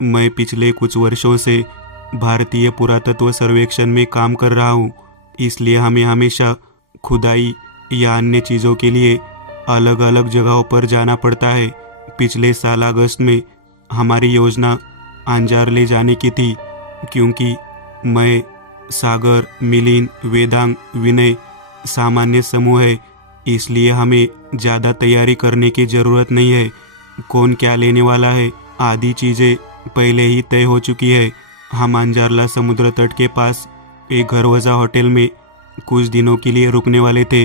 मैं पिछले कुछ वर्षों से भारतीय पुरातत्व सर्वेक्षण में काम कर रहा हूँ, इसलिए हमें हमेशा खुदाई या अन्य चीज़ों के लिए अलग अलग जगहों पर जाना पड़ता है। पिछले साल अगस्त में हमारी योजना अंजार ले जाने की थी, क्योंकि मैं, सागर, मिलिंद, वेदांग, विनय सामान्य समूह है, इसलिए हमें ज़्यादा तैयारी करने की ज़रूरत नहीं है। कौन क्या लेने वाला है आदि चीज़ें पहले ही तय हो चुकी है। हम अंजारला समुद्र तट के पास एक घरवजा होटल में कुछ दिनों के लिए रुकने वाले थे।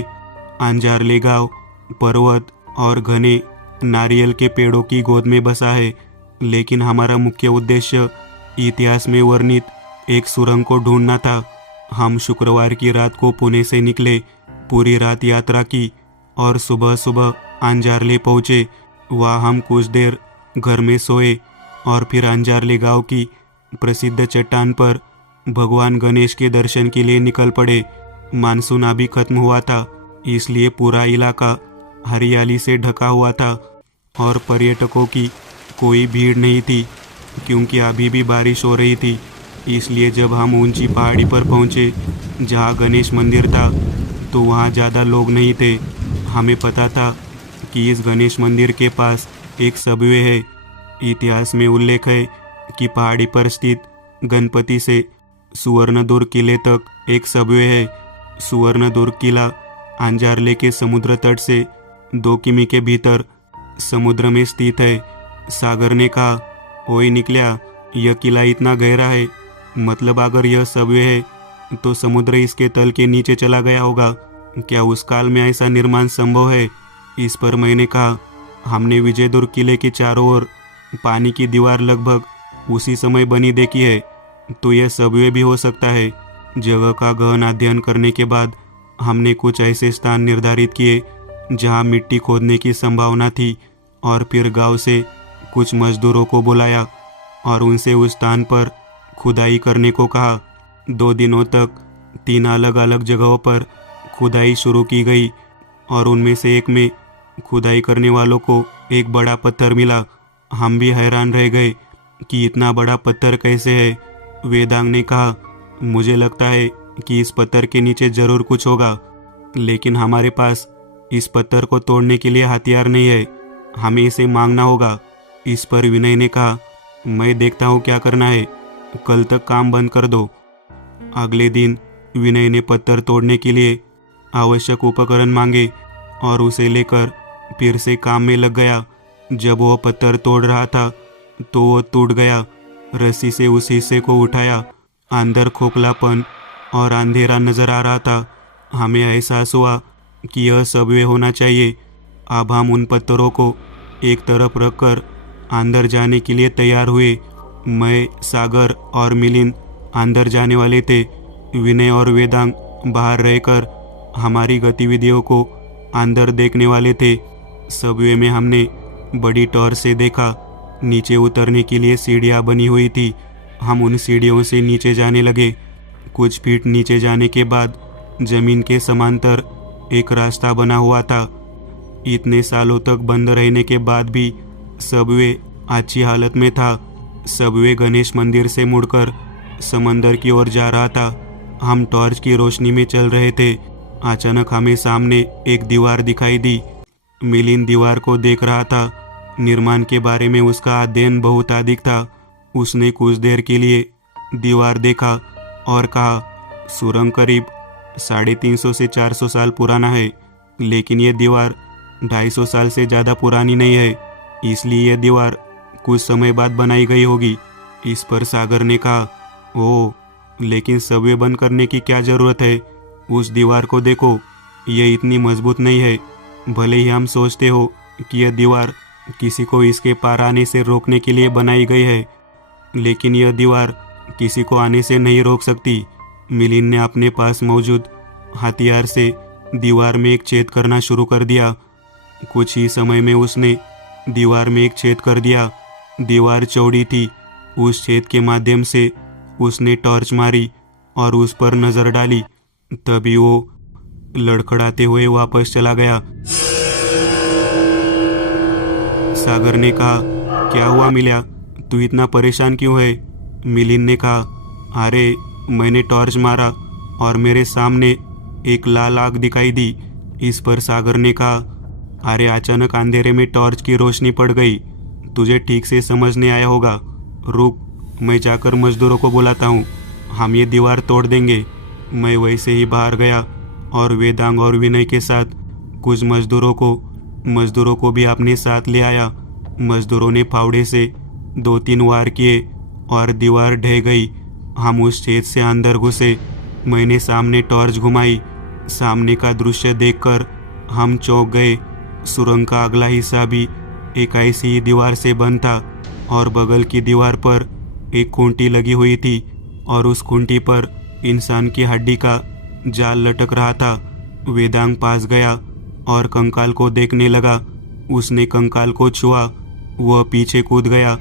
अंजारले गांव पर्वत और घने नारियल के पेड़ों की गोद में बसा है, लेकिन हमारा मुख्य उद्देश्य इतिहास में वर्णित एक सुरंग को ढूंढना था। हम शुक्रवार की रात को पुणे से निकले, पूरी रात यात्रा की और सुबह सुबह अंजारले पहुँचे। वहाँ हम कुछ देर घर में सोए और फिर अंजारले गांव की प्रसिद्ध चट्टान पर भगवान गणेश के दर्शन के लिए निकल पड़े। मानसून अभी खत्म हुआ था, इसलिए पूरा इलाका हरियाली से ढका हुआ था और पर्यटकों की कोई भीड़ नहीं थी, क्योंकि अभी भी बारिश हो रही थी। इसलिए जब हम ऊंची पहाड़ी पर पहुंचे जहां गणेश मंदिर था, तो वहां ज़्यादा लोग नहीं थे। हमें पता था कि इस गणेश मंदिर के पास एक सबवे है। इतिहास में उल्लेख है कि पहाड़ी पर स्थित गणपति से सुवर्णदुर्ग किले तक एक सबवे है। सुवर्णदुर्ग किला अंजारले के समुद्र तट से 2 किमी के भीतर समुद्र में स्थित है। सागर ने कहा, ओए निकल्या, यह किला इतना गहरा है, मतलब अगर यह सबवे है तो समुद्र इसके तल के नीचे चला गया होगा। क्या उस काल में ऐसा निर्माण संभव है? इस पर मैंने कहा, हमने विजयदुर्ग किले के चारों ओर पानी की दीवार लगभग उसी समय बनी देखी है, तो यह सबवे भी हो सकता है। जगह का गहन अध्ययन करने के बाद हमने कुछ ऐसे स्थान निर्धारित किए जहां मिट्टी खोदने की संभावना थी, और फिर गांव से कुछ मजदूरों को बुलाया और उनसे उस स्थान पर खुदाई करने को कहा। 2 दिनों तक 3 अलग अलग जगहों पर खुदाई शुरू की गई और उनमें से एक में खुदाई करने वालों को एक बड़ा पत्थर मिला। हम भी हैरान रह गए कि इतना बड़ा पत्थर कैसे है। वेदांग ने कहा, मुझे लगता है कि इस पत्थर के नीचे जरूर कुछ होगा, लेकिन हमारे पास इस पत्थर को तोड़ने के लिए हथियार नहीं है, हमें इसे मांगना होगा। इस पर विनय ने कहा, मैं देखता हूँ क्या करना है, कल तक काम बंद कर दो। अगले दिन विनय ने पत्थर तोड़ने के लिए आवश्यक उपकरण मांगे और उसे लेकर फिर से काम में लग गया। जब वह पत्थर तोड़ रहा था तो वह टूट गया। रस्सी से उस हिस्से को उठाया, अंदर खोखलापन और अंधेरा नजर आ रहा था। हमें एहसास हुआ कि यह सबवे होना चाहिए। अब हम उन पत्थरों को एक तरफ रखकर अंदर जाने के लिए तैयार हुए। मैं, सागर और मिलिंद अंदर जाने वाले थे। विनय और वेदांग बाहर रहकर हमारी गतिविधियों को अंदर देखने वाले थे। सबवे में हमने बड़ी टॉर्च से देखा। नीचे उतरने के लिए सीढ़ियाँ बनी हुई थी। हम उन सीढ़ियों से नीचे जाने लगे। कुछ फीट नीचे जाने के बाद जमीन के समांतर एक रास्ता बना हुआ था। इतने सालों तक बंद रहने के बाद भी सबवे अच्छी हालत में था। सबवे गणेश मंदिर से मुड़कर समंदर की ओर जा रहा था। हम टॉर्च की रोशनी में चल रहे थे। अचानक हमें सामने एक दीवार दिखाई दी। मिलिंद दीवार को देख रहा था। निर्माण के बारे में उसका अध्ययन बहुत अधिक था। उसने कुछ देर के लिए दीवार देखा और कहा, सुरंग करीब 350 से 400 साल पुराना है, लेकिन यह दीवार 250 साल से ज़्यादा पुरानी नहीं है, इसलिए यह दीवार कुछ समय बाद बनाई गई होगी। इस पर सागर ने कहा, ओह, लेकिन सबवे बंद करने की क्या ज़रूरत है? उस दीवार को देखो, यह इतनी मजबूत नहीं है। भले ही हम सोचते हो कि यह दीवार किसी को इसके पार आने से रोकने के लिए बनाई गई है, लेकिन यह दीवार किसी को आने से नहीं रोक सकती। मिलिंद ने अपने पास मौजूद हथियार से दीवार में एक छेद करना शुरू कर दिया। कुछ ही समय में उसने दीवार में एक छेद कर दिया। दीवार चौड़ी थी। उस छेद के माध्यम से उसने टॉर्च मारी और उस पर नजर डाली। तभी वो लड़खड़ाते हुए वापस चला गया। सागर ने कहा, क्या हुआ मिल्या, तू इतना परेशान क्यों है? मिलिंद ने कहा। अरे मैंने टॉर्च मारा और मेरे सामने एक लाल आग दिखाई दी। इस पर सागर ने कहा, अरे अचानक अंधेरे में टॉर्च की रोशनी पड़ गई, तुझे ठीक से समझ नहीं आया होगा। रुक, मैं जाकर मजदूरों को बुलाता हूँ, हम ये दीवार तोड़ देंगे। मैं वैसे ही बाहर गया और वेदांग और विनय के साथ कुछ मजदूरों को भी अपने साथ ले आया। मजदूरों ने फावड़े से 2-3 वार किए और दीवार ढह गई। हम उस छेद से अंदर घुसे। मैंने सामने टॉर्च घुमाई। सामने का दृश्य देखकर हम चौंक गए। सुरंग का अगला हिस्सा भी एक ऐसी ही दीवार से बंद था और बगल की दीवार पर एक खूंटी लगी हुई थी और उस खूंटी पर इंसान की हड्डी का जाल लटक रहा था। वेदांग पास गया और कंकाल को देखने लगा। उसने कंकाल को छुआ, वह पीछे कूद गया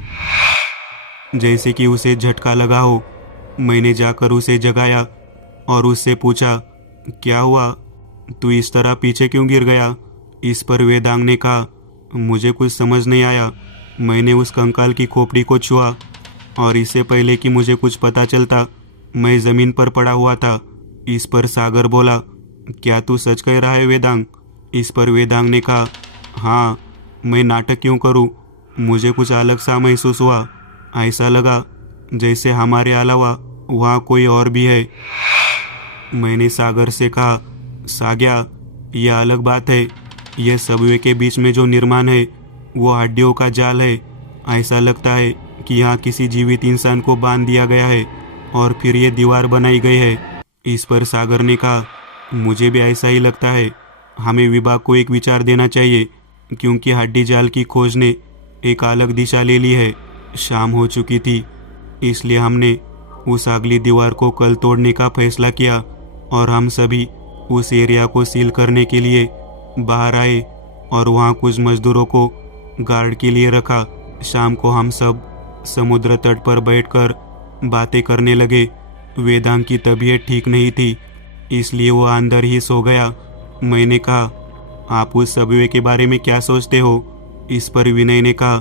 जैसे कि उसे झटका लगा हो। मैंने जाकर उसे जगाया और उससे पूछा, क्या हुआ, तू इस तरह पीछे क्यों गिर गया? इस पर वेदांग ने कहा, मुझे कुछ समझ नहीं आया। मैंने उस कंकाल की खोपड़ी को छुआ और इससे पहले कि मुझे कुछ पता चलता मैं ज़मीन पर पड़ा हुआ था। इस पर सागर बोला, क्या तू सच कह रहा है वेदांग? इस पर वेदांग ने कहा, हाँ, मैं नाटक क्यों करूं? मुझे कुछ अलग सा महसूस हुआ। ऐसा लगा जैसे हमारे अलावा वहाँ कोई और भी है। मैंने सागर से कहा, साग्या, यह अलग बात है। यह सबवे के बीच में जो निर्माण है वो हड्डियों का जाल है। ऐसा लगता है कि यहाँ किसी जीवित इंसान को बांध दिया गया है और फिर ये दीवार बनाई गई है। इस पर सागर ने कहा, मुझे भी ऐसा ही लगता है। हमें विभाग को एक विचार देना चाहिए क्योंकि हड्डी जाल की खोज ने एक अलग दिशा ले ली है। शाम हो चुकी थी, इसलिए हमने उस अगली दीवार को कल तोड़ने का फैसला किया और हम सभी उस एरिया को सील करने के लिए बाहर आए और वहाँ कुछ मजदूरों को गार्ड के लिए रखा। शाम को हम सब समुद्र तट पर बैठकर बातें करने लगे। वेदांग की तबीयत ठीक नहीं थी, इसलिए वो अंदर ही सो गया। मैंने कहा, आप उस सबवे के बारे में क्या सोचते हो? इस पर विनय ने कहा,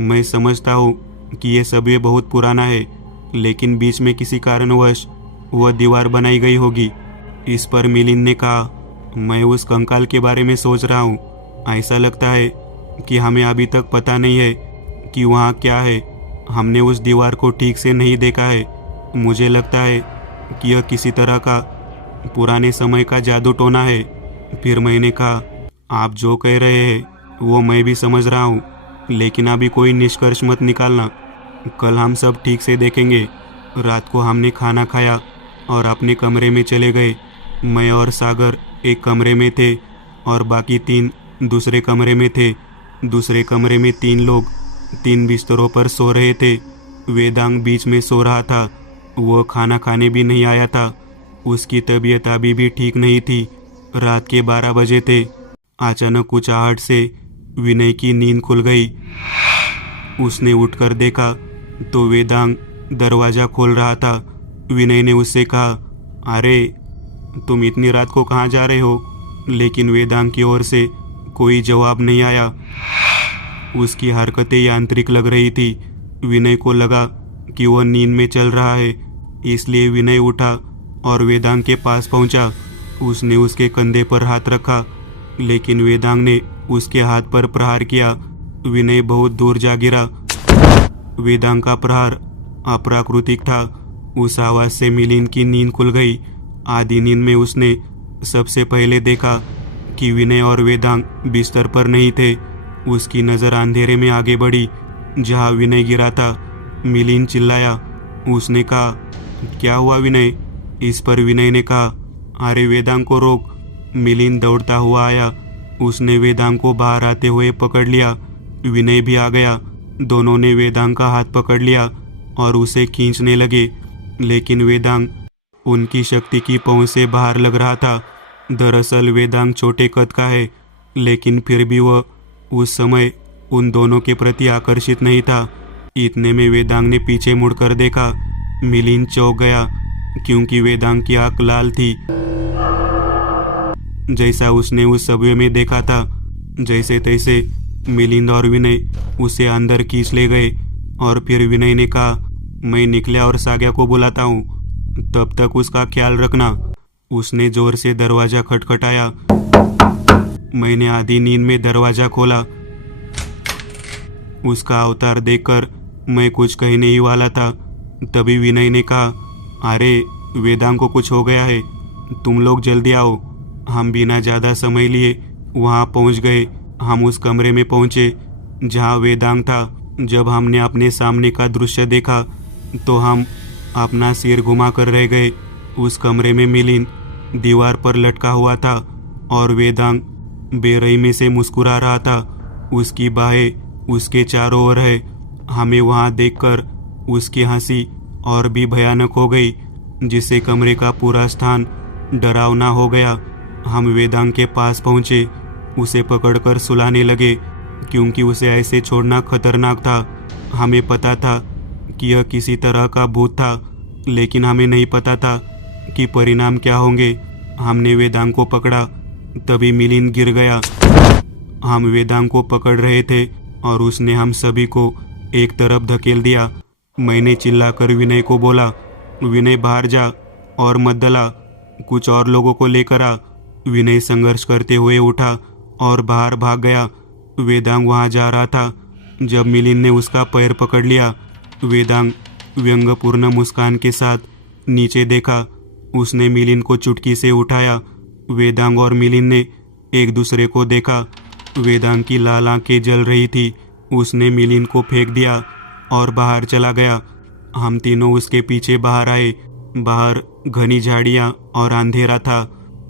मैं समझता हूँ कि ये सबवे बहुत पुराना है, लेकिन बीच में किसी कारणवश वह दीवार बनाई गई होगी। इस पर मिलिंद ने कहा, मैं उस कंकाल के बारे में सोच रहा हूँ। ऐसा लगता है कि हमें अभी तक पता नहीं है कि वहाँ क्या है। हमने उस दीवार को ठीक से नहीं देखा है। मुझे लगता है कि यह किसी तरह का पुराने समय का जादू टोना है। फिर मैंने कहा, आप जो कह रहे हैं वो मैं भी समझ रहा हूँ, लेकिन अभी कोई निष्कर्ष मत निकालना। कल हम सब ठीक से देखेंगे। रात को हमने खाना खाया और अपने कमरे में चले गए। मैं और सागर एक कमरे में थे और बाकी 3 दूसरे कमरे में थे। दूसरे कमरे में 3 लोग 3 बिस्तरों पर सो रहे थे। वेदांग बीच में सो रहा था। वह खाना खाने भी नहीं आया था। उसकी तबीयत अभी भी ठीक नहीं थी। रात के 12 बजे थे। अचानक कुछ आहट से विनय की नींद खुल गई। उसने उठकर देखा तो वेदांग दरवाज़ा खोल रहा था। विनय ने उससे कहा, अरे तुम इतनी रात को कहाँ जा रहे हो? लेकिन वेदांग की ओर से कोई जवाब नहीं आया। उसकी हरकतें यांत्रिक लग रही थी। विनय को लगा कि वह नींद में चल रहा है, इसलिए विनय उठा और वेदांग के पास पहुंचा। उसने उसके कंधे पर हाथ रखा, लेकिन वेदांग ने उसके हाथ पर प्रहार किया। विनय बहुत दूर जा गिरा। वेदांग का प्रहार अप्राकृतिक था। उस आवाज से मिलिंद की नींद खुल गई। आधी नींद में उसने सबसे पहले देखा कि विनय और वेदांग बिस्तर पर नहीं थे। उसकी नज़र अंधेरे में आगे बढ़ी जहाँ विनय गिरा था। मिलिंद चिल्लाया। उसने कहा, क्या हुआ विनय? इस पर विनय ने कहा, अरे वेदांग को रोक। मिलिंद दौड़ता हुआ आया। उसने वेदांग को बाहर आते हुए पकड़ लिया। विनय भी आ गया। दोनों ने वेदांग का हाथ पकड़ लिया और उसे खींचने लगे, लेकिन वेदांग उनकी शक्ति की पहुंच से बाहर लग रहा था। दरअसल वेदांग छोटे कद का है, लेकिन फिर भी वह उस समय उन दोनों के प्रति आकर्षित नहीं था। इतने में वेदांग ने पीछे मुड़कर देखा। मिलिंद चौंक गया क्योंकि वेदांग की आंख लाल थी, जैसा उसने उस सबवे में देखा था। जैसे तैसे मिलिंद और विनय उसे अंदर खींच ले गए और फिर विनय ने कहा, मैं निकल्या और साग्या को बुलाता हूँ, तब तक उसका ख्याल रखना। उसने जोर से दरवाजा खटखटाया। मैंने आधी नींद में दरवाजा खोला। उसका अवतार देखकर मैं कुछ कहने ही वाला था, तभी विनय ने कहा, अरे वेदांग को कुछ हो गया है, तुम लोग जल्दी आओ। हम बिना ज़्यादा समय लिए वहाँ पहुँच गए। हम उस कमरे में पहुँचे जहाँ वेदांग था। जब हमने अपने सामने का दृश्य देखा तो हम अपना सिर घुमा कर रह गए। उस कमरे में मिलिंद दीवार पर लटका हुआ था और वेदांग बेरहमी से मुस्कुरा रहा था। उसकी बाहें उसके चारों ओर है। हमें वहाँ देखकर उसकी हंसी और भी भयानक हो गई, जिससे कमरे का पूरा स्थान डरावना हो गया। हम वेदांग के पास पहुँचे, उसे पकड़कर सुलाने लगे, क्योंकि उसे ऐसे छोड़ना खतरनाक था। हमें पता था कि यह किसी तरह का भूत था, लेकिन हमें नहीं पता था कि परिणाम क्या होंगे। हमने वेदांग को पकड़ा, तभी मिलिंद गिर गया। हम वेदांग को पकड़ रहे थे और उसने हम सभी को एक तरफ धकेल दिया। मैंने चिल्लाकर विनय को बोला, विनय बाहर जा और मत दला, कुछ और लोगों को लेकर आ। विनय संघर्ष करते हुए उठा और बाहर भाग गया। वेदांग वहां जा रहा था जब मिलिंद ने उसका पैर पकड़ लिया। वेदांग व्यंग्यपूर्ण मुस्कान के साथ नीचे देखा। उसने मिलिंद को चुटकी से उठाया। वेदांग और मिलिंद ने एक दूसरे को देखा। वेदांग की लाल आंखें जल रही थी। उसने मिलिंद को फेंक दिया और बाहर चला गया। हम तीनों उसके पीछे बाहर आए। बाहर घनी झाड़ियाँ और अंधेरा था।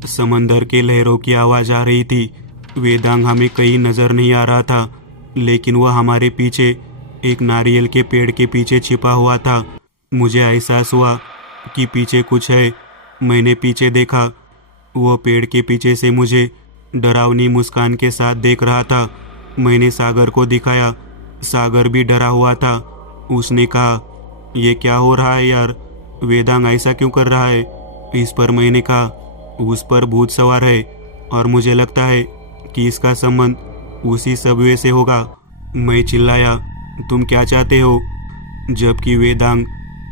समंदर के लहरों की आवाज़ आ रही थी। वेदांग हमें कहीं नजर नहीं आ रहा था, लेकिन वह हमारे पीछे एक नारियल के पेड़ के पीछे छिपा हुआ था। मुझे एहसास हुआ कि पीछे कुछ है। मैंने पीछे देखा। वह पेड़ के पीछे से मुझे डरावनी मुस्कान के साथ देख रहा था। मैंने सागर को दिखाया। सागर भी डरा हुआ था। उसने कहा, ये क्या हो रहा है यार, वेदांग ऐसा क्यों कर रहा है? इस पर मैंने कहा, उस पर भूत सवार है और मुझे लगता है कि इसका संबंध उसी सबवे से होगा। मैं चिल्लाया, तुम क्या चाहते हो? जबकि वेदांग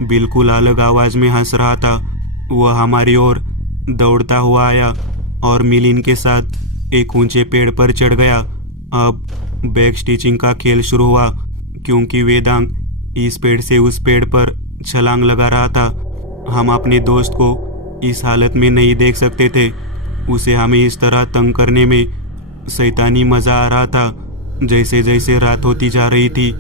बिल्कुल अलग आवाज में हंस रहा था। वह हमारी ओर दौड़ता हुआ आया और मिलिंद के साथ एक ऊंचे पेड़ पर चढ़ गया। अब बैक स्टिचिंग का खेल शुरू हुआ, क्योंकि वेदांग इस पेड़ से उस पेड़ पर छलांग लगा रहा था। हम अपने दोस्त को इस हालत में नहीं देख सकते थे। उसे हमें इस तरह तंग करने में शैतानी मज़ा आ रहा था। जैसे जैसे रात होती जा रही थी,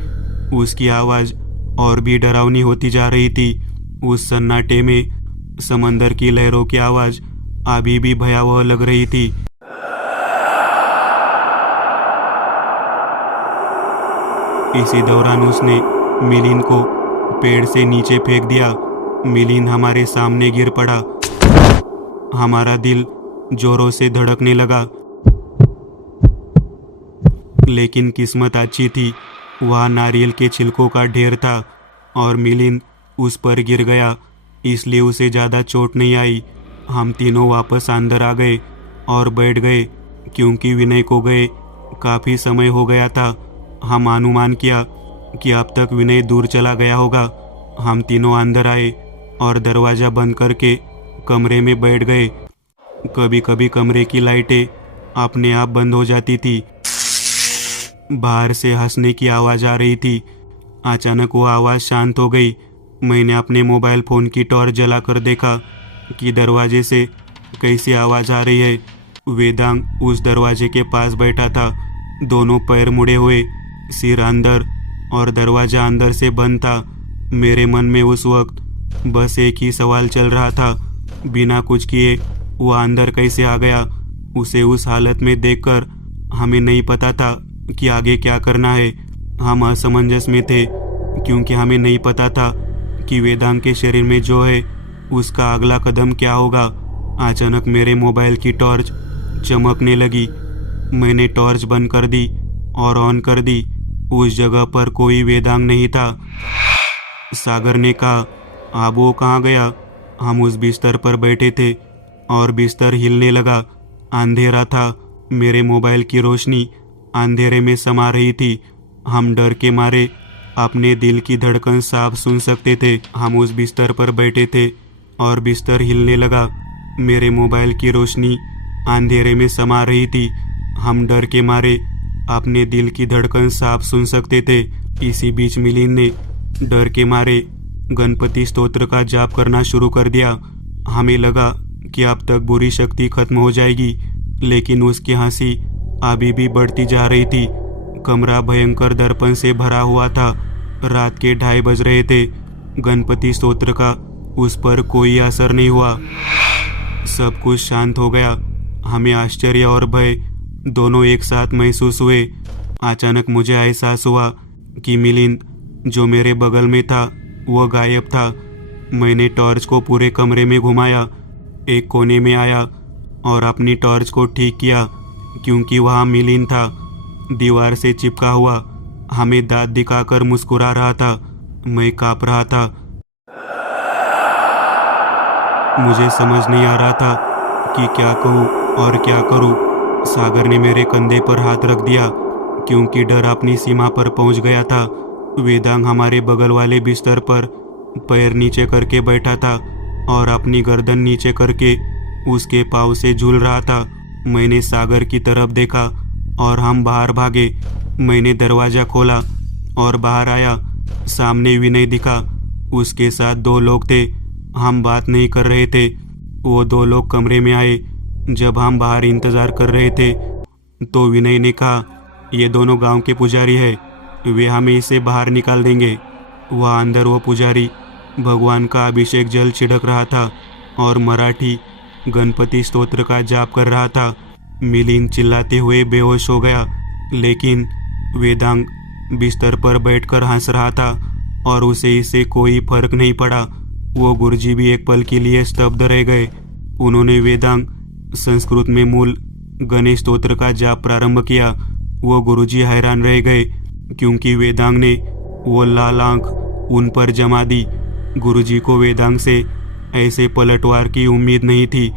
उसकी आवाज़ और भी डरावनी होती जा रही थी। उस सन्नाटे में समंदर की लहरों की आवाज़ अभी भी भयावह लग रही थी। इसी दौरान उसने मिलिंद को पेड़ से नीचे फेंक दिया। मिलिंद हमारे सामने गिर पड़ा। हमारा दिल जोरों से धड़कने लगा। लेकिन किस्मत अच्छी थी, वहाँ नारियल के छिलकों का ढेर था और मिलिंद उस पर गिर गया, इसलिए उसे ज़्यादा चोट नहीं आई। हम तीनों वापस अंदर आ गए और बैठ गए, क्योंकि विनय को गए काफ़ी समय हो गया था। हम अनुमान किया कि अब तक विनय दूर चला गया होगा। हम तीनों अंदर आए और दरवाज़ा बंद करके कमरे में बैठ गए। कभी कभी कमरे की लाइटें अपने आप बंद हो जाती थी। बाहर से हंसने की आवाज़ आ रही थी। अचानक वो आवाज़ शांत हो गई। मैंने अपने मोबाइल फ़ोन की टॉर्च जलाकर देखा कि दरवाजे से कैसी आवाज़ आ रही है। वेदांग उस दरवाजे के पास बैठा था, दोनों पैर मुड़े हुए, सिर अंदर, और दरवाज़ा अंदर से बंद था। मेरे मन में उस वक्त बस एक ही सवाल चल रहा था, बिना कुछ किए वो अंदर कैसे आ गया? उसे उस हालत में देखकर हमें नहीं पता था कि आगे क्या करना है। हम असमंजस में थे, क्योंकि हमें नहीं पता था कि वेदांग के शरीर में जो है उसका अगला कदम क्या होगा। अचानक मेरे मोबाइल की टॉर्च चमकने लगी। मैंने टॉर्च बंद कर दी और ऑन कर दी। उस जगह पर कोई वेदांग नहीं था। सागर ने कहा, अब वो कहाँ गया? हम उस बिस्तर पर बैठे थे और बिस्तर हिलने लगा। अंधेरा था। मेरे मोबाइल की रोशनी अंधेरे में समा रही थी। हम डर के मारे अपने दिल की धड़कन साफ सुन सकते थे। हम उस बिस्तर पर बैठे थे और बिस्तर हिलने लगा। मेरे मोबाइल की रोशनी अंधेरे में समा रही थी। हम डर के मारे अपने दिल की धड़कन साफ सुन सकते थे। इसी बीच मिलिंद ने डर के मारे गणपति स्तोत्र का जाप करना शुरू कर दिया। हमें लगा कि अब तक बुरी शक्ति खत्म हो जाएगी, लेकिन उसकी हंसी अभी भी बढ़ती जा रही थी। कमरा भयंकर दर्पण से भरा हुआ था। रात के 2:30 बज रहे थे। गणपति स्तोत्र का उस पर कोई असर नहीं हुआ। सब कुछ शांत हो गया। हमें आश्चर्य और भय दोनों एक साथ महसूस हुए। अचानक मुझे एहसास हुआ कि मिलिंद, जो मेरे बगल में था, वह गायब था। मैंने टॉर्च को पूरे कमरे में घुमाया, एक कोने में आया और अपनी टॉर्च को ठीक किया, क्योंकि वहाँ मिलिंद था, दीवार से चिपका हुआ, हमें दांत दिखाकर मुस्कुरा रहा था। मैं काँप रहा था। मुझे समझ नहीं आ रहा था कि क्या कहूँ और क्या करूँ। सागर ने मेरे कंधे पर हाथ रख दिया, क्योंकि डर अपनी सीमा पर पहुंच गया था। वेदांग हमारे बगल वाले बिस्तर पर पैर नीचे करके बैठा था और अपनी गर्दन नीचे करके उसके पाँव से झूल रहा था। मैंने सागर की तरफ देखा और हम बाहर भागे। मैंने दरवाज़ा खोला और बाहर आया। सामने विनय दिखा। उसके साथ 2 लोग थे। हम बात नहीं कर रहे थे। वो 2 लोग कमरे में आए। जब हम बाहर इंतज़ार कर रहे थे तो विनय ने कहा, ये दोनों गांव के पुजारी है, वे हमें इसे बाहर निकाल देंगे। वहाँ अंदर वो पुजारी भगवान का अभिषेक जल छिड़क रहा था और मराठी गणपति स्तोत्र का जाप कर रहा था। मिलिंद चिल्लाते हुए बेहोश हो गया, लेकिन वेदांग बिस्तर पर बैठकर हंस रहा था और उसे इससे कोई फर्क नहीं पड़ा। वो गुरुजी भी एक पल के लिए स्तब्ध रह गए। उन्होंने वेदांग संस्कृत में मूल गणेश स्तोत्र का जाप प्रारंभ किया। वो गुरुजी हैरान रह गए, क्योंकि वेदांग ने वो लाल आंख उन पर जमा दी। गुरुजी को वेदांग से ऐसे पलटवार की उम्मीद नहीं थी।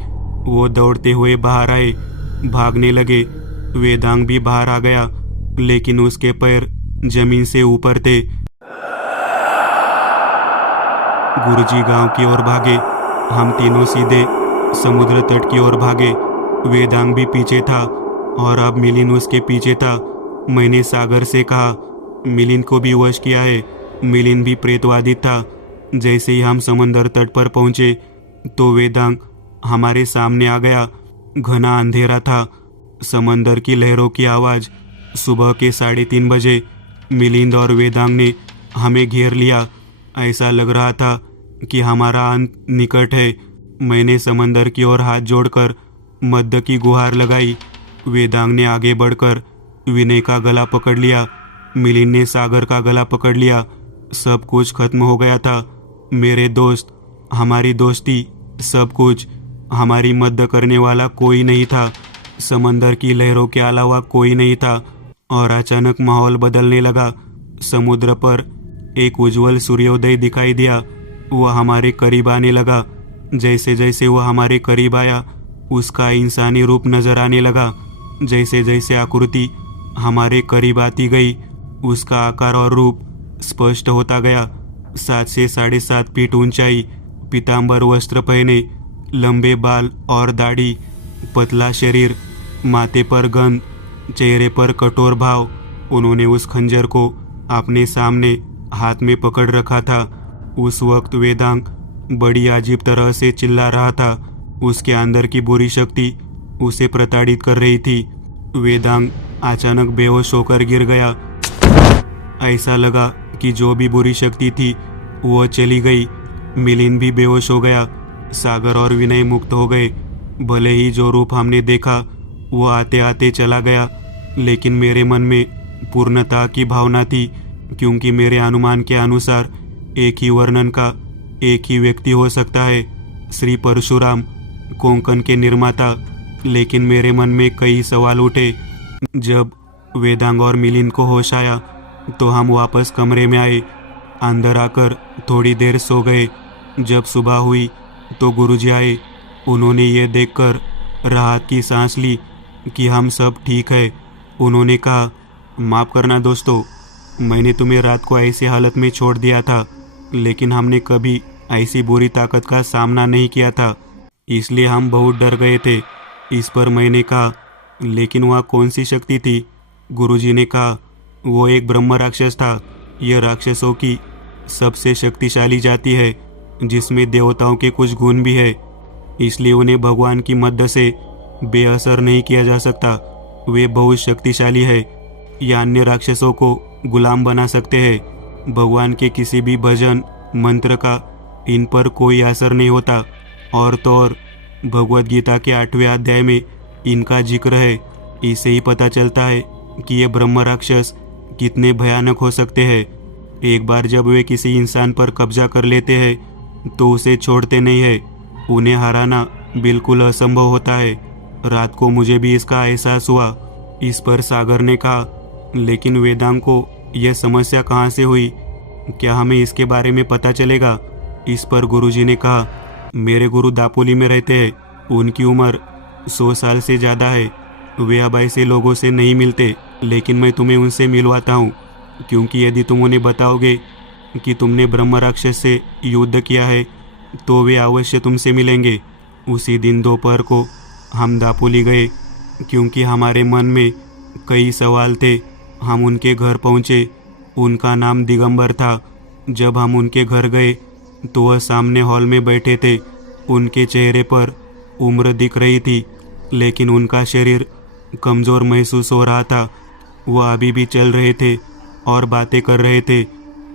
वो दौड़ते हुए बाहर आए, भागने लगे। वेदांग भी बाहर आ गया, लेकिन उसके पैर जमीन से ऊपर थे। गुरुजी गांव की ओर भागे। हम तीनों सीधे समुद्र तट की ओर भागे। वेदांग भी पीछे था और अब मिलिंद उसके पीछे था। मैंने सागर से कहा, मिलिंद को भी वश किया है। मिलिंद भी प्रेतवादी था। जैसे ही हम समंदर तट पर पहुंचे तो वेदांग हमारे सामने आ गया। घना अंधेरा था, समंदर की लहरों की आवाज़। सुबह के 3:30 बजे मिलिंद और वेदांग ने हमें घेर लिया। ऐसा लग रहा था कि हमारा अंत निकट है। मैंने समंदर की ओर हाथ जोड़कर मध्य की गुहार लगाई। वेदांग ने आगे बढ़कर विनय का गला पकड़ लिया। मिलिंद ने सागर का गला पकड़ लिया। सब कुछ खत्म हो गया था। मेरे दोस्त, हमारी दोस्ती, सब कुछ। हमारी मदद करने वाला कोई नहीं था। समंदर की लहरों के अलावा कोई नहीं था। और अचानक माहौल बदलने लगा। समुद्र पर एक उज्जवल सूर्योदय दिखाई दिया। वह हमारे करीब आने लगा। जैसे जैसे वह हमारे करीब आया, उसका इंसानी रूप नजर आने लगा। जैसे जैसे आकृति हमारे करीब आती गई, उसका आकार और रूप स्पष्ट होता गया। 7 से 7.5 फीट ऊंचाई, पीतांबर वस्त्र पहने, लंबे बाल और दाढ़ी, पतला शरीर, माथे पर गंध, चेहरे पर कठोर भाव। उन्होंने उस खंजर को अपने सामने हाथ में पकड़ रखा था। उस वक्त वेदांग बड़ी अजीब तरह से चिल्ला रहा था। उसके अंदर की बुरी शक्ति उसे प्रताड़ित कर रही थी। वेदांग अचानक बेहोश होकर गिर गया। ऐसा लगा कि जो भी बुरी शक्ति थी वो चली गई। मिलिंद भी बेहोश हो गया। सागर और विनय मुक्त हो गए। भले ही जो रूप हमने देखा वो आते आते चला गया, लेकिन मेरे मन में पूर्णता की भावना थी, क्योंकि मेरे अनुमान के अनुसार एक ही वर्णन का एक ही व्यक्ति हो सकता है, श्री परशुराम, कोंकण के निर्माता। लेकिन मेरे मन में कई सवाल उठे। जब वेदांग और मिलिंद को होश आया तो हम वापस कमरे में आए। अंदर आकर थोड़ी देर सो गए। जब सुबह हुई तो गुरुजी आए। उन्होंने ये देखकर राहत की सांस ली कि हम सब ठीक है। उन्होंने कहा, माफ़ करना दोस्तों, मैंने तुम्हें रात को ऐसी हालत में छोड़ दिया था, लेकिन हमने कभी ऐसी बुरी ताकत का सामना नहीं किया था, इसलिए हम बहुत डर गए थे। इस पर मैंने कहा, लेकिन वह कौन सी शक्ति थी? गुरुजी ने कहा, वो एक ब्रह्म राक्षस था। यह राक्षसों की सबसे शक्तिशाली जाति है, जिसमें देवताओं के कुछ गुण भी है, इसलिए उन्हें भगवान की मदद से बेअसर नहीं किया जा सकता। वे बहुत शक्तिशाली है, या अन्य राक्षसों को गुलाम बना सकते हैं। भगवान के किसी भी भजन मंत्र का इन पर कोई असर नहीं होता। और तो और भगवद गीता के 8वें अध्याय में इनका जिक्र है। इससे ही पता चलता है कि ये ब्रह्म राक्षस कितने भयानक हो सकते हैं। एक बार जब वे किसी इंसान पर कब्जा कर लेते हैं तो उसे छोड़ते नहीं है। उन्हें हराना बिल्कुल असंभव होता है। रात को मुझे भी इसका एहसास हुआ। इस पर सागर ने कहा, लेकिन वेदांग को यह समस्या कहाँ से हुई? क्या हमें इसके बारे में पता चलेगा? इस पर गुरुजी ने कहा, मेरे गुरु दापोली में रहते हैं। उनकी उम्र 100 साल से ज़्यादा है। वे अब ऐसे लोगों से नहीं मिलते, लेकिन मैं तुम्हें उनसे मिलवाता हूँ, क्योंकि यदि तुम उन्हें बताओगे कि तुमने ब्रह्म राक्षस से युद्ध किया है तो वे अवश्य तुमसे मिलेंगे। उसी दिन दोपहर को हम दापोली गए, क्योंकि हमारे मन में कई सवाल थे। हम उनके घर पहुँचे। उनका नाम दिगंबर था। जब हम उनके घर गए तो वह सामने हॉल में बैठे थे। उनके चेहरे पर उम्र दिख रही थी, लेकिन उनका शरीर कमज़ोर महसूस हो रहा था। वह अभी भी चल रहे थे और बातें कर रहे थे।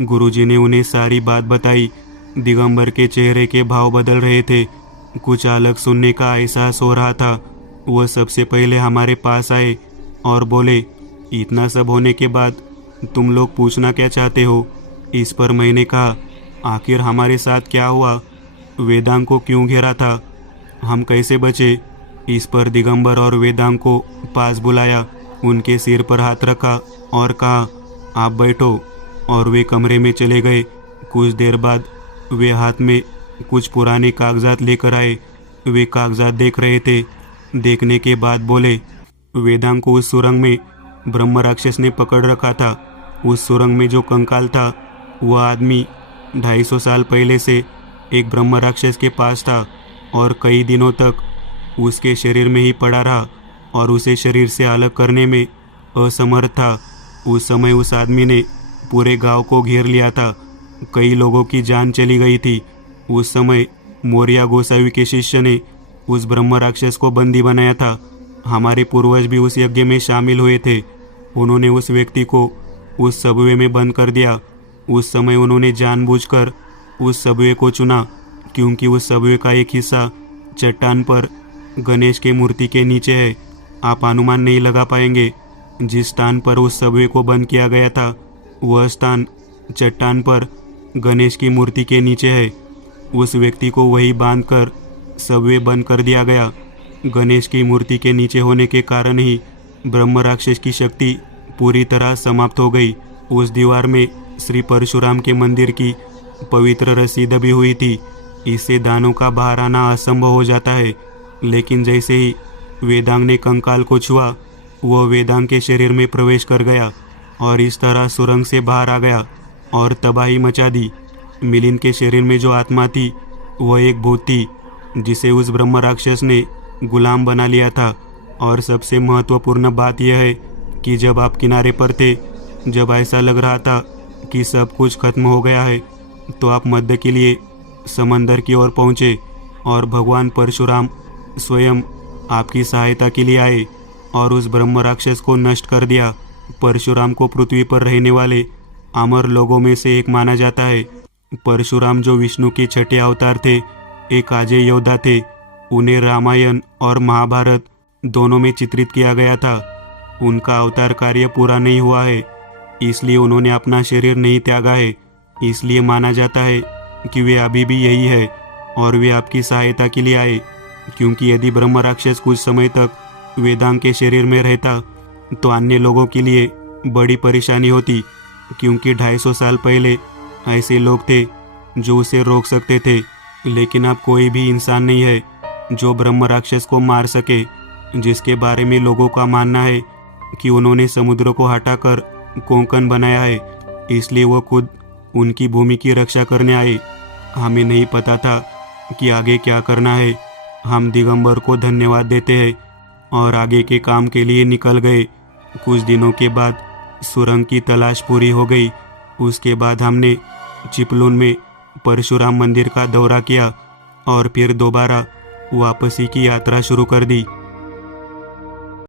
गुरुजी ने उन्हें सारी बात बताई। दिगंबर के चेहरे के भाव बदल रहे थे। कुछ अलग सुनने का एहसास हो रहा था। वह सबसे पहले हमारे पास आए और बोले, इतना सब होने के बाद तुम लोग पूछना क्या चाहते हो? इस पर मैंने कहा, आखिर हमारे साथ क्या हुआ? वेदांग को क्यों घेरा था? हम कैसे बचे? इस पर दिगंबर और वेदांग को पास बुलाया, उनके सिर पर हाथ रखा और कहा, आप बैठो। और वे कमरे में चले गए। कुछ देर बाद वे हाथ में कुछ पुराने कागजात लेकर आए। वे कागजात देख रहे थे। देखने के बाद बोले, वेदांग को उस सुरंग में ब्रह्म राक्षस ने पकड़ रखा था। उस सुरंग में जो कंकाल था, वह आदमी 250 साल पहले से एक ब्रह्म राक्षस के पास था और कई दिनों तक उसके शरीर में ही पड़ा रहा और उसे शरीर से अलग करने में असमर्थ था। उस समय उस आदमी ने पूरे गांव को घेर लिया था। कई लोगों की जान चली गई थी। उस समय मौर्य गोसावी के शिष्य ने उस ब्रह्म राक्षस को बंदी बनाया था। हमारे पूर्वज भी उस यज्ञ में शामिल हुए थे। उन्होंने उस व्यक्ति को उस सबवे में बंद कर दिया। उस समय उन्होंने जानबूझकर उस सबवे को चुना, क्योंकि उस सबवे का एक हिस्सा चट्टान पर गणेश की मूर्ति के नीचे है। आप अनुमान नहीं लगा पाएंगे। जिस स्थान पर उस सबवे को बंद किया गया था, वह स्थान चट्टान पर गणेश की मूर्ति के नीचे है। उस व्यक्ति को वही बांधकर सबवे बंद कर दिया गया। गणेश की मूर्ति के नीचे होने के कारण ही ब्रह्म राक्षस की शक्ति पूरी तरह समाप्त हो गई। उस दीवार में श्री परशुराम के मंदिर की पवित्र रस्सी दबी हुई थी। इससे दानों का बाहर आना असंभव हो जाता है। लेकिन जैसे ही वेदांग ने कंकाल को छुआ, वह वेदांग के शरीर में प्रवेश कर गया और इस तरह सुरंग से बाहर आ गया और तबाही मचा दी। मिलिंद के शरीर में जो आत्मा थी, वह एक भूत थी, जिसे उस ब्रह्म राक्षस ने गुलाम बना लिया था। और सबसे महत्वपूर्ण बात यह है कि जब आप किनारे पर थे, जब ऐसा लग रहा था कि सब कुछ खत्म हो गया है, तो आप मध्य के लिए समंदर की ओर पहुँचे और भगवान परशुराम स्वयं आपकी सहायता के लिए आए और उस ब्रह्म राक्षस को नष्ट कर दिया। परशुराम को पृथ्वी पर रहने वाले अमर लोगों में से एक माना जाता है। परशुराम जो विष्णु के छठे अवतार थे, एक अजय योद्धा थे। उन्हें रामायण और महाभारत दोनों में चित्रित किया गया था। उनका अवतार कार्य पूरा नहीं हुआ है, इसलिए उन्होंने अपना शरीर नहीं त्यागा है। इसलिए माना जाता है कि वे अभी भी यही है और वे आपकी सहायता के लिए आए, क्योंकि यदि ब्रह्म राक्षस कुछ समय तक वेदांग के शरीर में रहता तो अन्य लोगों के लिए बड़ी परेशानी होती, क्योंकि 250 साल पहले ऐसे लोग थे जो उसे रोक सकते थे। लेकिन अब कोई भी इंसान नहीं है जो ब्रह्म राक्षस को मार सके, जिसके बारे में लोगों का मानना है कि उन्होंने समुद्र को हटाकर कोंकण बनाया है, इसलिए वो खुद उनकी भूमि की रक्षा करने आए। हमें नहीं पता था कि आगे क्या करना है। हम दिगंबर को धन्यवाद देते हैं और आगे के काम के लिए निकल गए। कुछ दिनों के बाद सुरंग की तलाश पूरी हो गई। उसके बाद हमने चिपलून में परशुराम मंदिर का दौरा किया और फिर दोबारा वापसी की यात्रा शुरू कर दी।